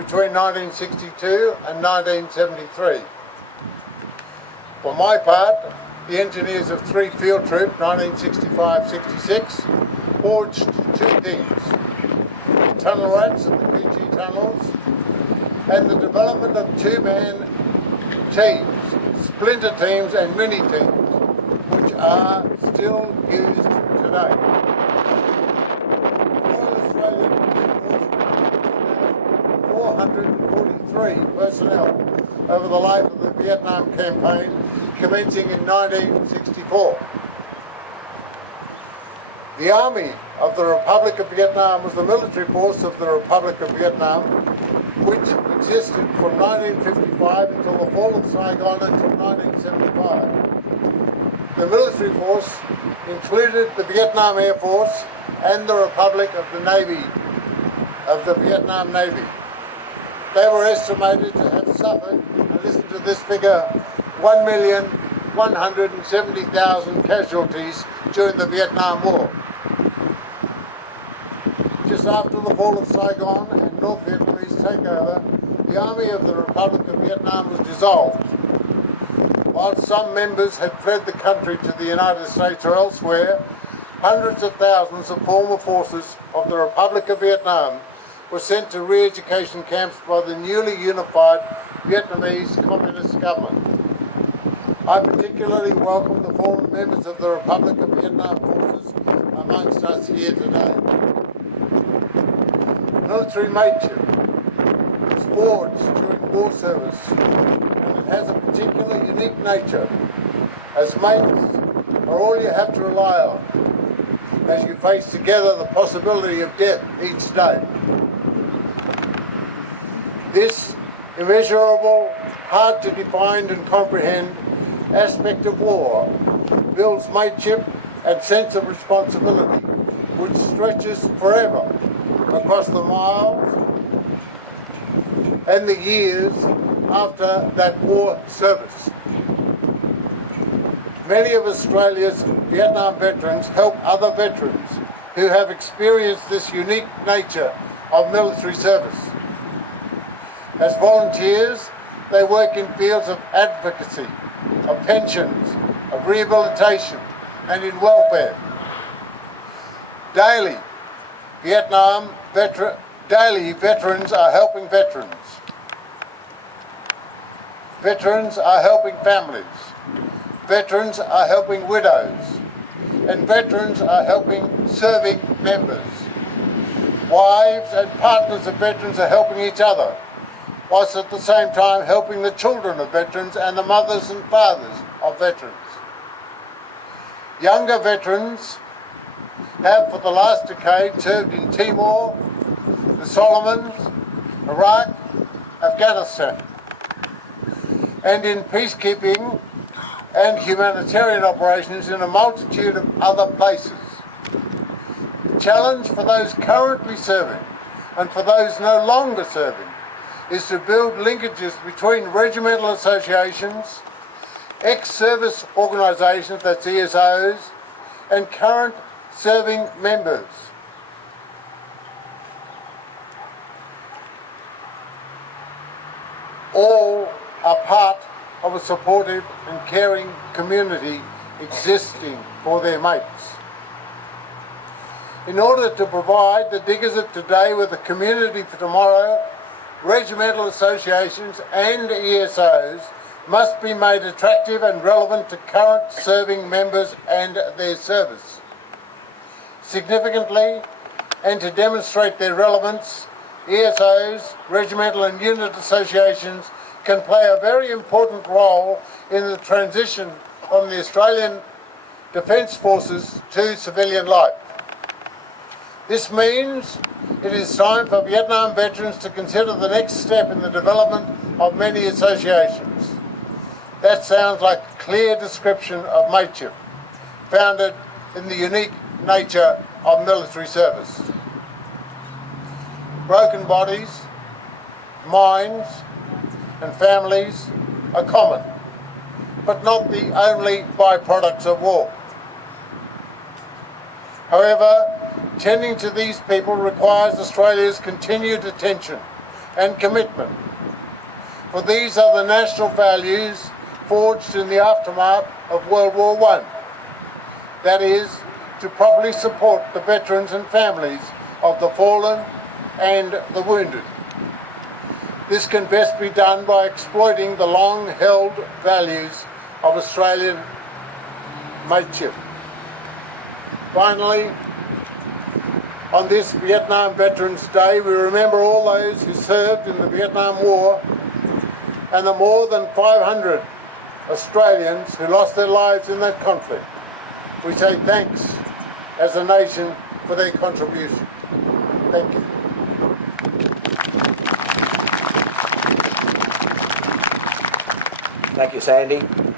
between 1962 and 1973. For my part, the engineers of 3 Field Troop 1965-66 forged 2 things: the tunnel rats and the PG tunnels, and the development of 2-man teams, splinter teams and mini teams, which are still used today. Royal Australian Air Force 443 personnel over the life of the Vietnam campaign, commencing in 1964. The Army of the Republic of Vietnam was the military force of the Republic of Vietnam, which existed from 1955 until the fall of Saigon until 1975. The military force included the Vietnam Air Force and the Republic of the Navy, of the Vietnam Navy. They were estimated to have suffered, and listen to this figure, 1,170,000 casualties during the Vietnam War. Just after the fall of Saigon and North Vietnamese takeover, the Army of the Republic of Vietnam was dissolved. While some members had fled the country to the United States or elsewhere, hundreds of thousands of former forces of the Republic of Vietnam were sent to re-education camps by the newly unified Vietnamese Communist government. I particularly welcome the former members of the Republic of Vietnam forces amongst us here today. Military mateship was forged during war service, and it has a particular unique nature, as mates are all you have to rely on as you face together the possibility of death each day. This immeasurable, hard to define and comprehend aspect of war builds mateship and sense of responsibility, which stretches forever across the miles and the years after that war service. Many of Australia's Vietnam veterans help other veterans who have experienced this unique nature of military service. As volunteers, they work in fields of advocacy, of pensions, of rehabilitation, and in welfare. Daily, veterans are helping veterans. Veterans are helping families. Veterans are helping widows. And veterans are helping serving members. Wives and partners of veterans are helping each other, whilst at the same time helping the children of veterans and the mothers and fathers of veterans. Younger veterans have for the last decade served in Timor, the Solomons, Iraq, Afghanistan, and in peacekeeping and humanitarian operations in a multitude of other places. The challenge for those currently serving and for those no longer serving is to build linkages between regimental associations, ex-service organisations, that's ESOs, and current serving members. All are part of a supportive and caring community existing for their mates. In order to provide the diggers of today with a community for tomorrow, regimental associations and ESOs must be made attractive and relevant to current serving members and their service. Significantly, and to demonstrate their relevance, ESOs, regimental and unit associations can play a very important role in the transition from the Australian Defence Forces to civilian life. This means it is time for Vietnam veterans to consider the next step in the development of many associations. That sounds like a clear description of mateship, founded in the unique nature of military service. Broken bodies, minds, and families are common, but not the only byproducts of war. However, tending to these people requires Australia's continued attention and commitment. For these are the national values forged in the aftermath of World War I. That is, to properly support the veterans and families of the fallen and the wounded. This can best be done by exploiting the long-held values of Australian mateship. Finally, on this Vietnam Veterans Day, we remember all those who served in the Vietnam War and the more than 500 Australians who lost their lives in that conflict. We say thanks as a nation for their contribution. Thank you. Thank you, Sandy.